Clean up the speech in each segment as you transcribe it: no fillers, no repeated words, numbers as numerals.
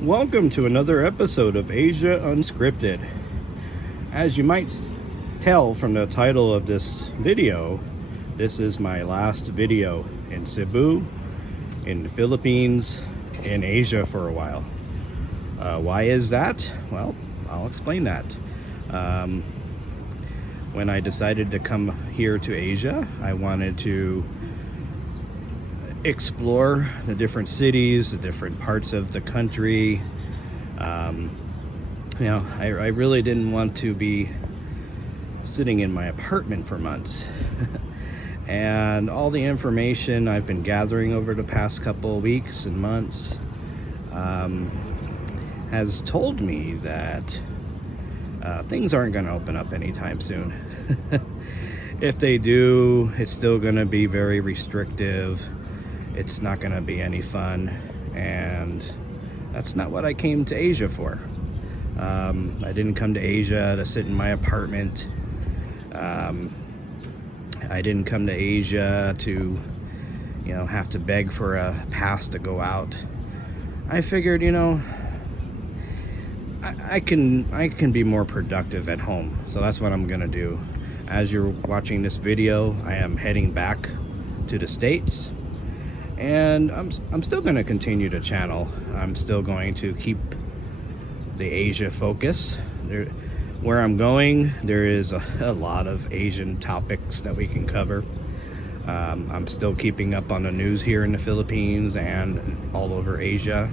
Welcome to another episode of Asia Unscripted. As you might tell from the title of this video, this is my last video in Cebu, in the Philippines, in Asia for a while. Why is that? Well, I'll explain that. When I decided to come here to Asia, I wanted to explore the different cities, the different parts of the country. I really didn't want to be sitting in my apartment for months. And all the information I've been gathering over the past couple of weeks and months has told me that things aren't going to open up anytime soon. If they do, it's still going to be very restrictive. It's not going to be any fun, and that's not what I came to Asia for. I didn't come to Asia to sit in my apartment. I didn't come to Asia to, have to beg for a pass to go out. I figured, I can be more productive at home, so that's what I'm gonna do. As you're watching this video, I am heading back to the States, and I'm still gonna continue to channel. I'm still going to keep the Asia focus. Where I'm going, there is a lot of Asian topics that we can cover. I'm still keeping up on the news here in the Philippines and all over Asia.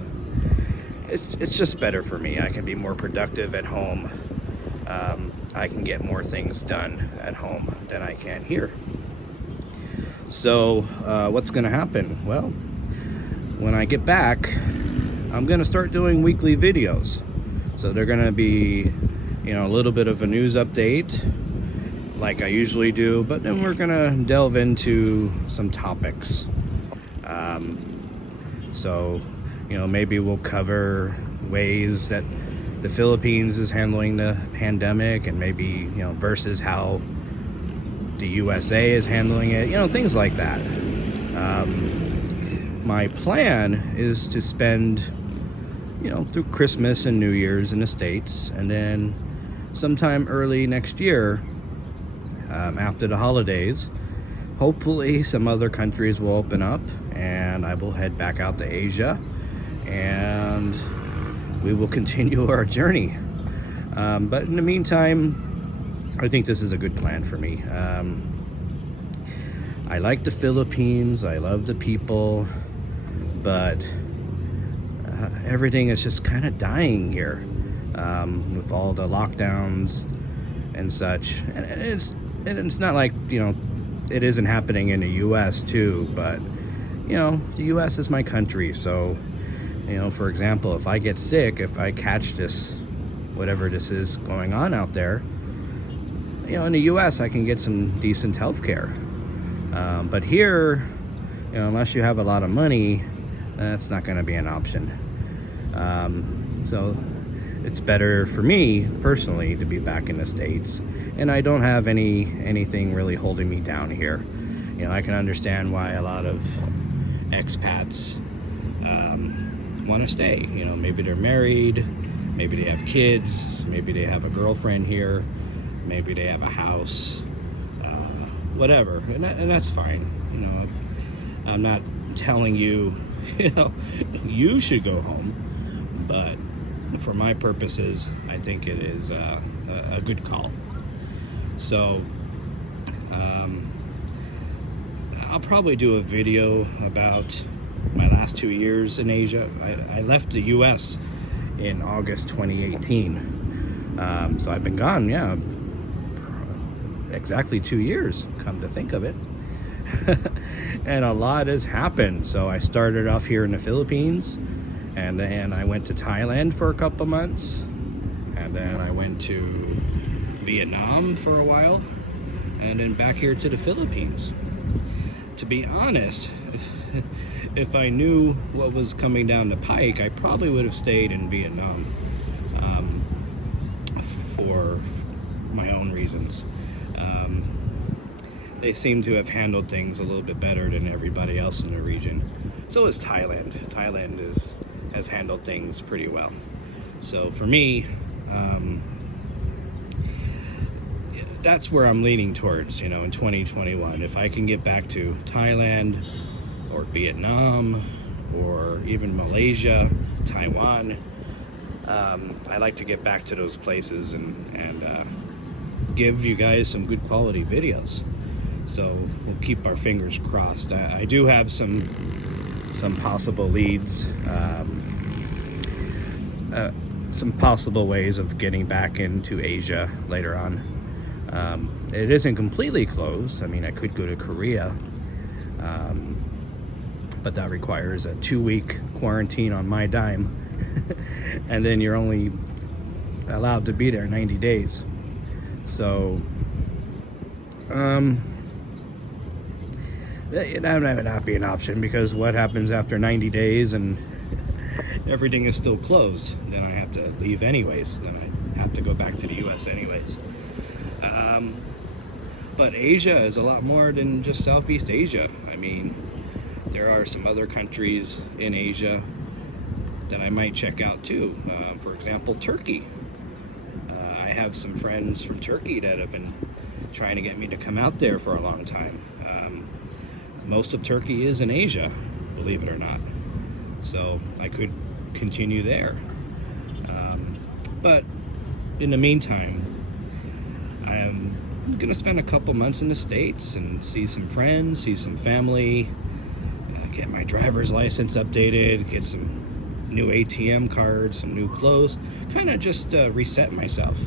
It's just better for me. I can be more productive at home. I can get more things done at home than I can here. So what's gonna happen? Well, when I get back, I'm gonna start doing weekly videos. So they're gonna be, a little bit of a news update like I usually do, but then we're gonna delve into some topics. So maybe we'll cover ways that the Philippines is handling the pandemic, and maybe versus how the USA is handling it, things like that. My plan is to spend through Christmas and New Year's in the States, and then sometime early next year, after the holidays, hopefully some other countries will open up and I will head back out to Asia, and we will continue our journey. But in the meantime, I think this is a good plan for me. I like the Philippines, I love the people, but everything is just kind of dying here, with all the lockdowns and such. And it's not like it isn't happening in the US too, but the US is my country. So for example, if I get sick, if I catch this, whatever this is going on out there, in the US I can get some decent health care. But here, unless you have a lot of money, that's not going to be an option. So it's better for me personally to be back in the States, and I don't have anything really holding me down here. I can understand why a lot of expats want to stay. Maybe they're married, maybe they have kids, maybe they have a girlfriend here, maybe they have a house, whatever, and that's fine. I'm not telling you you should go home, but for my purposes, I think it is a good call. So I'll probably do a video about my last 2 years in Asia. I left the US in August 2018. So I've been gone, exactly 2 years, come to think of it. And a lot has happened. So I started off here in the Philippines, and then I went to Thailand for a couple months, and then I went to Vietnam for a while, and then back here to the Philippines. To be honest, if I knew what was coming down the pike, I probably would have stayed in Vietnam for my own reasons. They seem to have handled things a little bit better than everybody else in the region. So is Thailand. Thailand is has handled things pretty well. So for me, that's where I'm leaning towards, you know, in 2021. If I can get back to Thailand or Vietnam or even Malaysia, Taiwan, I like to get back to those places and give you guys some good quality videos. So we'll keep our fingers crossed. I do have some possible leads, some possible ways of getting back into Asia later on. It isn't completely closed. I mean, I could go to Korea, but that requires a 2-week quarantine on my dime, and then you're only allowed to be there 90 days. So that might not be an option, because what happens after 90 days and everything is still closed? Then I have to leave anyways. Then I have to go back to the US anyways. But Asia is a lot more than just Southeast Asia. I mean, there are some other countries in Asia that I might check out too. For example, Turkey. I have some friends from Turkey that have been trying to get me to come out there for a long time. Most of Turkey is in Asia, believe it or not. So I could continue there. But in the meantime, I'm gonna spend a couple months in the States and see some friends, see some family, get my driver's license updated, get some new ATM cards, some new clothes, kind of just reset myself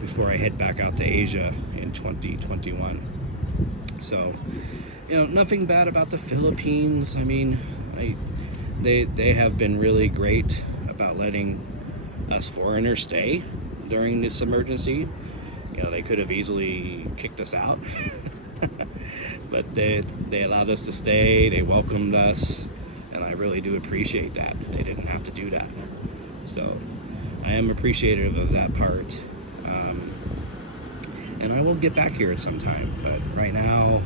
before I head back out to Asia in 2021. So, you know, nothing bad about the Philippines. I mean, they have been really great about letting us foreigners stay during this emergency. You know, they could have easily kicked us out, but they allowed us to stay. They welcomed us, and I really do appreciate that. They didn't have to do that. So I am appreciative of that part. And I will get back here at some time, but right now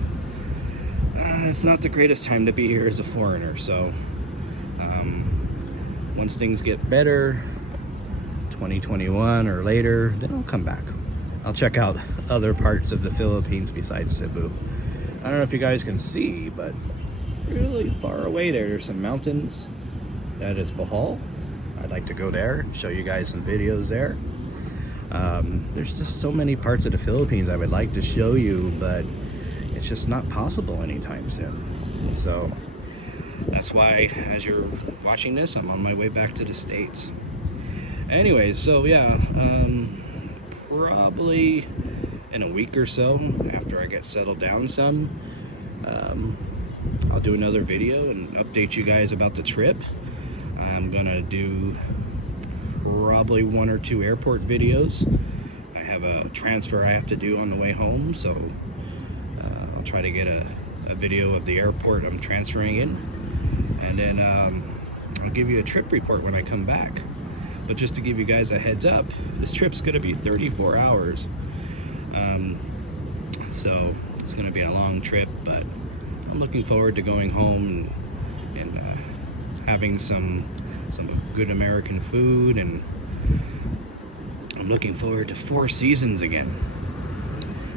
it's not the greatest time to be here as a foreigner. So once things get better, 2021 or later, then I'll come back. I'll check out other parts of the Philippines besides Cebu. I don't know if you guys can see, but really far away there's some mountains. That is Bohol. I'd like to go there, show you guys some videos there. There's just so many parts of the Philippines I would like to show you, but it's just not possible anytime soon. So that's why, as you're watching this, I'm on my way back to the States. Anyways, so yeah, probably in a week or so, after I get settled down some, I'll do another video and update you guys about the trip. I'm gonna do probably 1 or 2 airport videos. I have a transfer I have to do on the way home, so I'll try to get a video of the airport I'm transferring in, and then I'll give you a trip report when I come back. But just to give you guys a heads up, this trip's gonna be 34 hours. So it's gonna be a long trip, but I'm looking forward to going home and having some good American food, and I'm looking forward to 4 seasons again.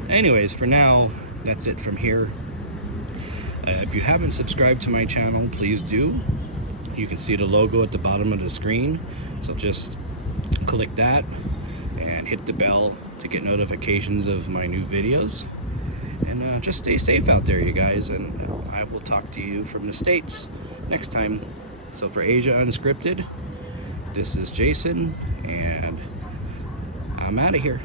Anyways, for now, that's it from here. If you haven't subscribed to my channel, please do. You can see the logo at the bottom of the screen, so just click that and hit the bell to get notifications of my new videos. And just stay safe out there, you guys, and I will talk to you from the States next time. So for Asia Unscripted, this is Jason, and I'm out of here.